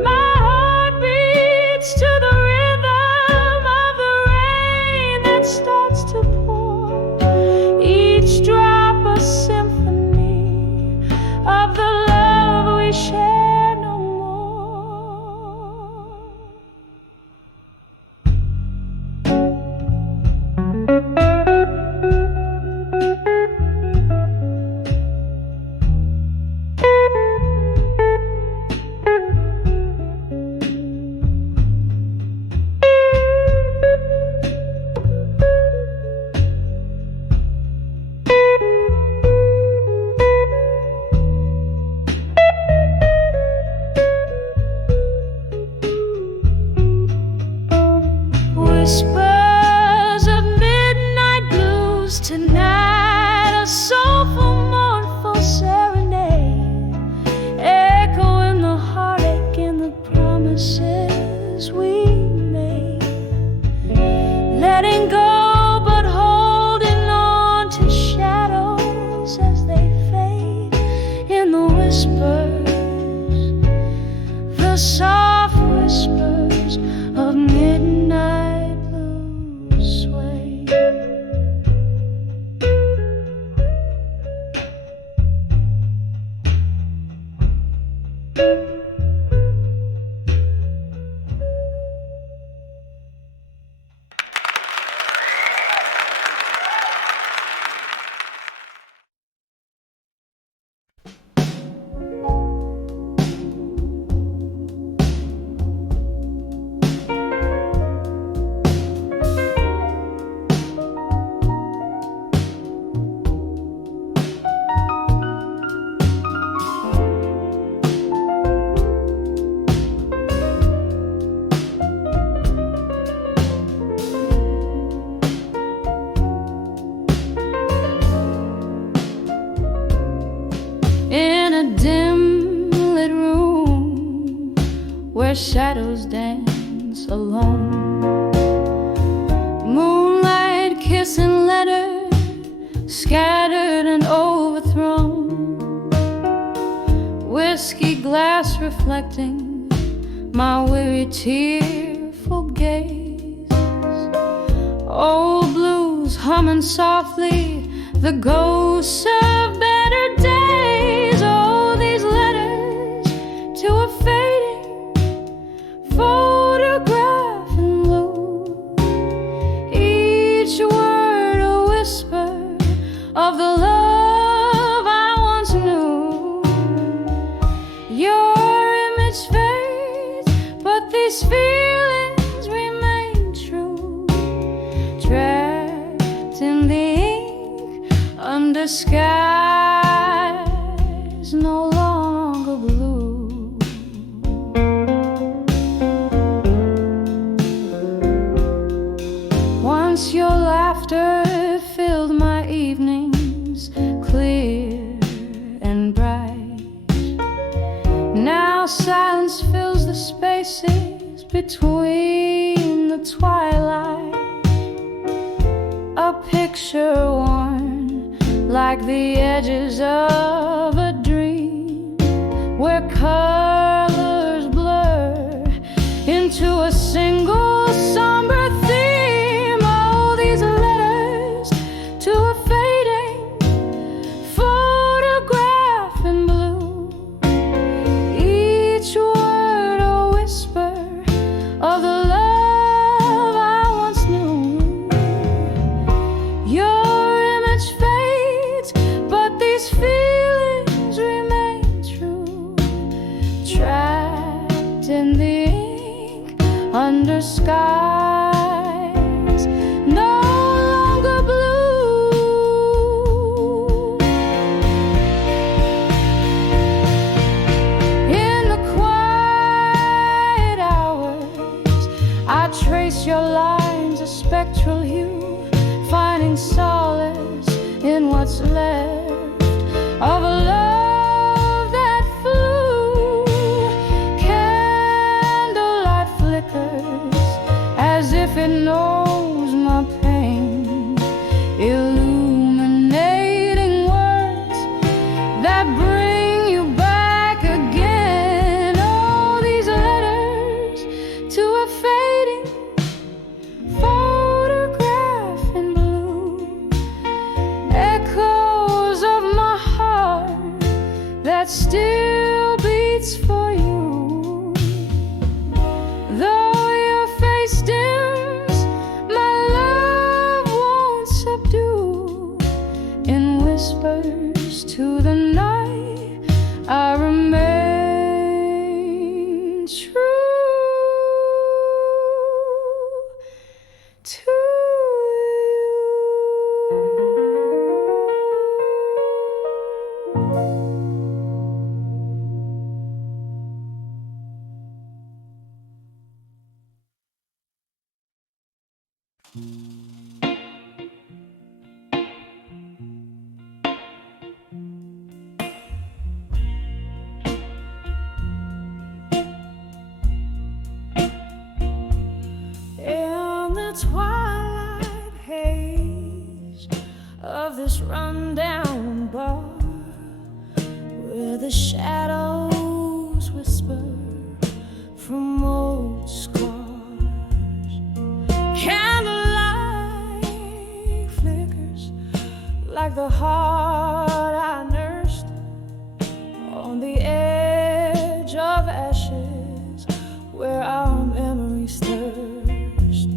My heart beats to the rhythm of the rain that starts to pour, each drop a symphony of the love we share no more. Whispers of midnight blues tonight, a soulful, mournful serenade, echoing the heartache and the promises we made. Letting go but holding on to shadows as they fade in the whispers, the soft whispers of midnight blues sway. In a dim lit room where shadows dance alone, moonlight kissing letters scattered and overthrown, whiskey glass reflecting my weary tearful gaze, old blues humming softly the ghosts of better days. Oh, these letters to a fading photograph these feelings remain true, trapped in the ink under skies no longer blue. Once your laughter filled my evenings clear and bright. Now silence fills the spaces between the twilight. A picture worn like the edges of a dream, where colors blur into a single somber theme. Oh, these letters to a fading photograph in blue, each word a whisper of the love I once knew. Your image fades, but these feelings remain true, trapped in the ink under skies no longer blue. In the quiet hours, I trace your lines, a spectral hue, finding solace in what's left of a love that flew. Candlelight flickers as if it knows my pain, illuminating words that bring you back again. Oh, these letters to a fading photograph in blue, echoes of my heart that still beats for you. Though your face dims, my love won't subdue. In whispers to the night, I remain true to you. In the twilight haze of this rundown bar, where the shadows whisper from old scars, candlelight flickers like the heart I nursed on the edge of ashes, where our memories thirst.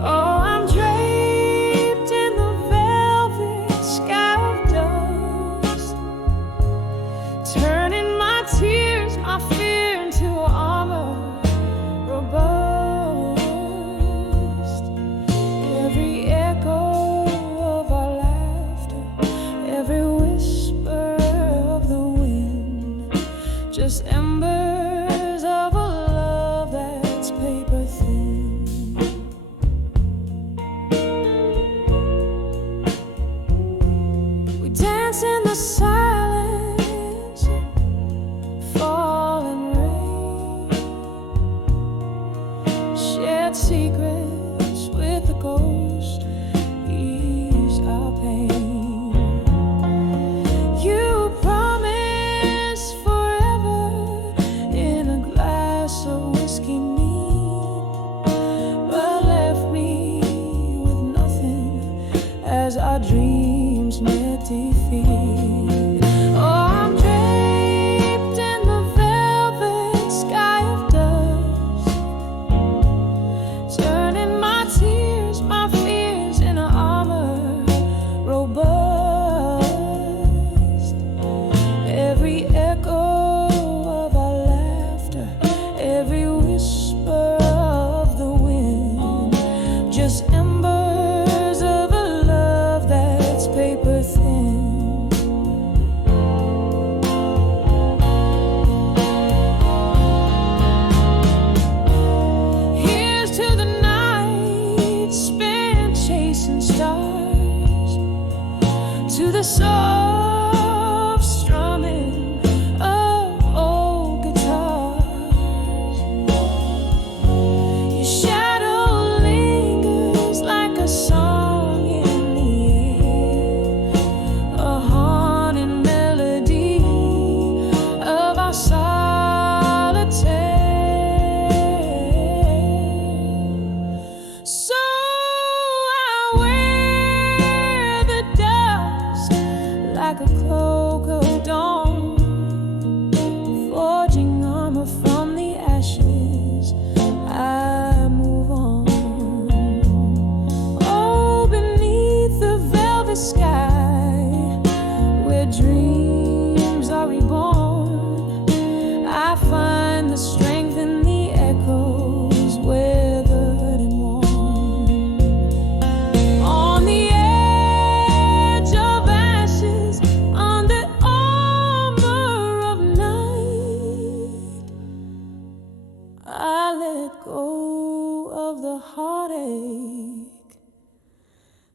Oh, I'm draped in the velvet sky of dust, turning my tears, my fear into armor robust. Every echo of our laughter, every whisper of the wind, just embers of a love that's paper thin. We dance in the silence, falling rain, shared secrets with the ghost, ease our pain. You promised forever in a glass of whiskey neat, but left me with nothing as our dreams met defeat. Oh, I'm draped in the velvet sky of dust, turning my tears, my fears into armor robust. Every echo of our laughter, every whisper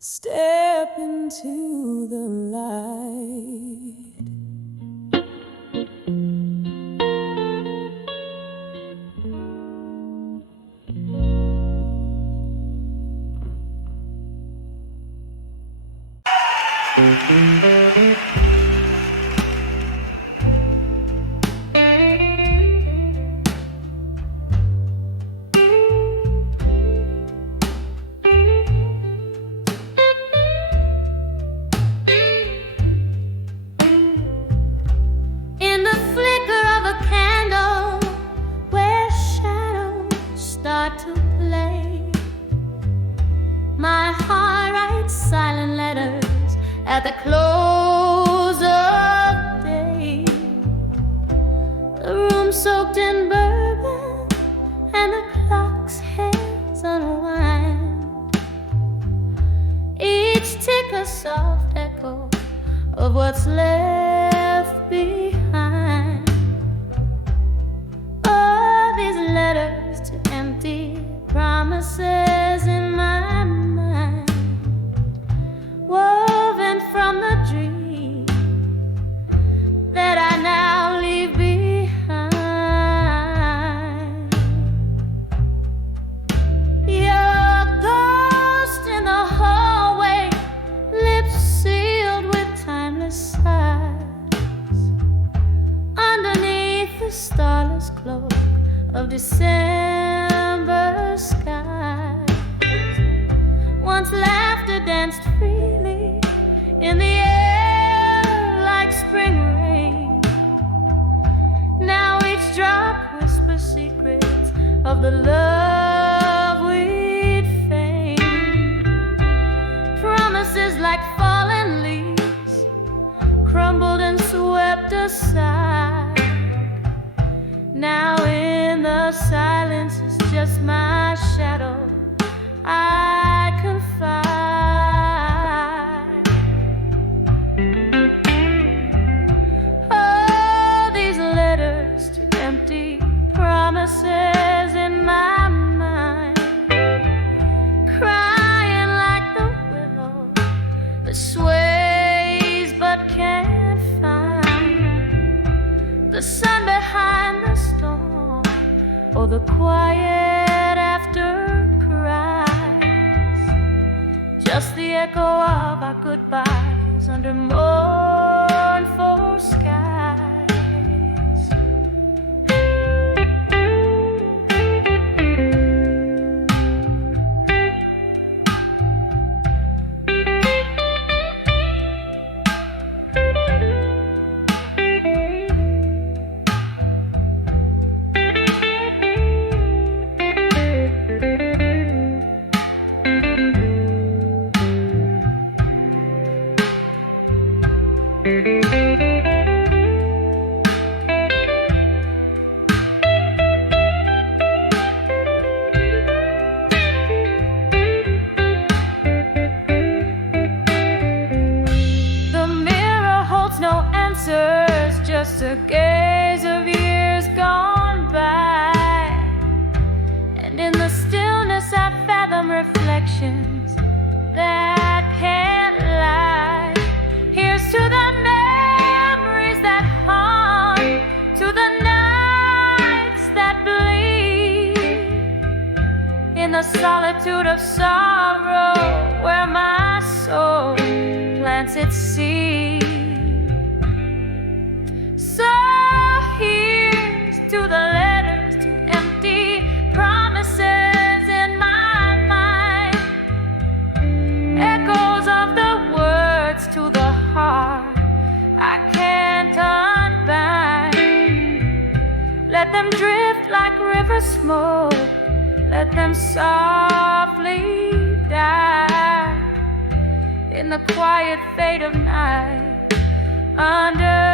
Step into the light. At the close of day, the room soaked in bourbon and the clock's hands unwind. Each tick a soft echo of what's left behind. Oh, these letters to empty promises in my mind, woven from the dream that I now leave behind. Your ghost in the hallway, lips sealed with timeless sighs, underneath the starless cloak of December skies. Once laughter danced freely in the air like spring rain. Now each drop whispers secrets of the love we'd feigned. Promises like fallen leaves, crumbled and swept aside. Now in the silence is just my shadow I confide. Oh, these letters to empty promises in my mind, crying like the willow that sways but can't find the sun behind the storm or the quiet after cries. Just the echo of our goodbyes under mournful skies. Just a gaze of years gone by, and in the stillness I fathom reflections that can't lie. Here's to the memories that haunt, to the nights that bleed in the solitude of sorrow where my soul plants its seed. So here's to the letters to empty promises in my mind, echoes of the words to the heart I can't unbind. Let them drift like river smoke, let them softly die in the quiet fade of night under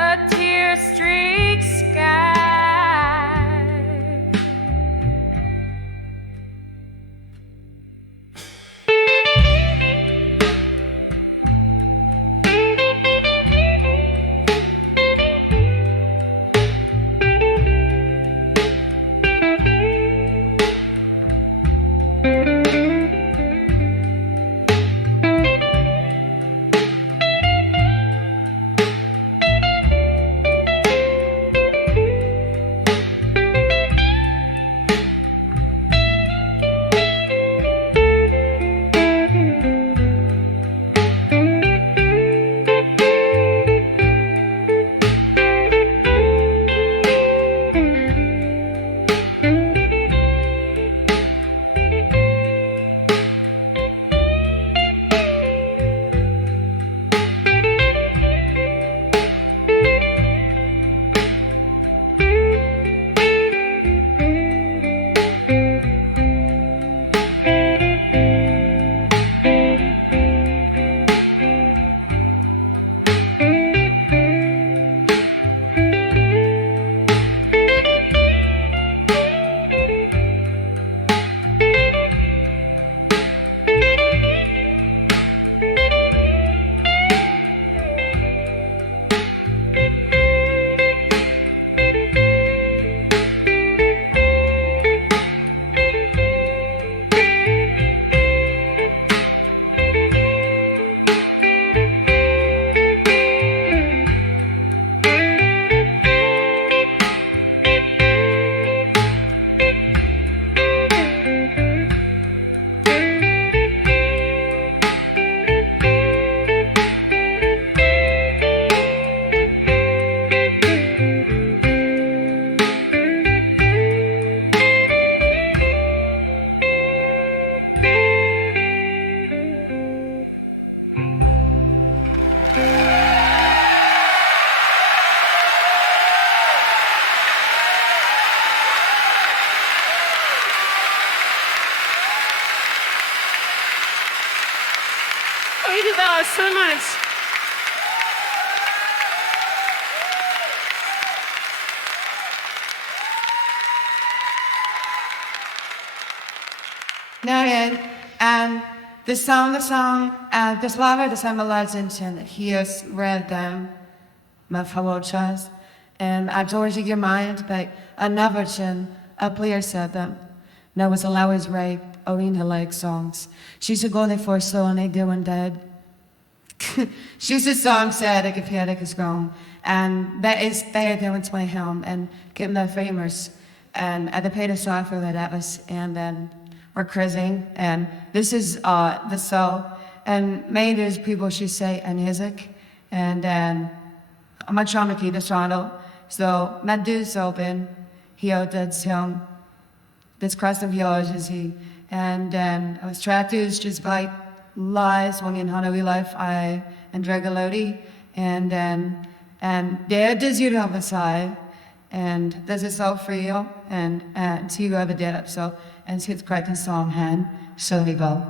a tear-streaked sky. Thank you guys so much. Marian, and the song, the sława, the symbolizes, and he has read them, my fellow chas, and I told your mind, but I never chin, a player said them. No, was always rape, Arena like songs. She's a golden for so and they doing dead. She's a song said, I could hear it is gone. And that is, they are doing to my helm and getting that famous. And I paid a song for that was, and then we're cruising, and this is the soul, and made is people should say and music, and then I'm not trying to keep the channel, so my dude's open, he that's him, this crust of yours is he, and then I was tracked to just by lies when in Honolulu life I and Dragalodi, and there does you have a side. And this is all for you, and see whoever did it. So, and it's quite a song hand, so we go.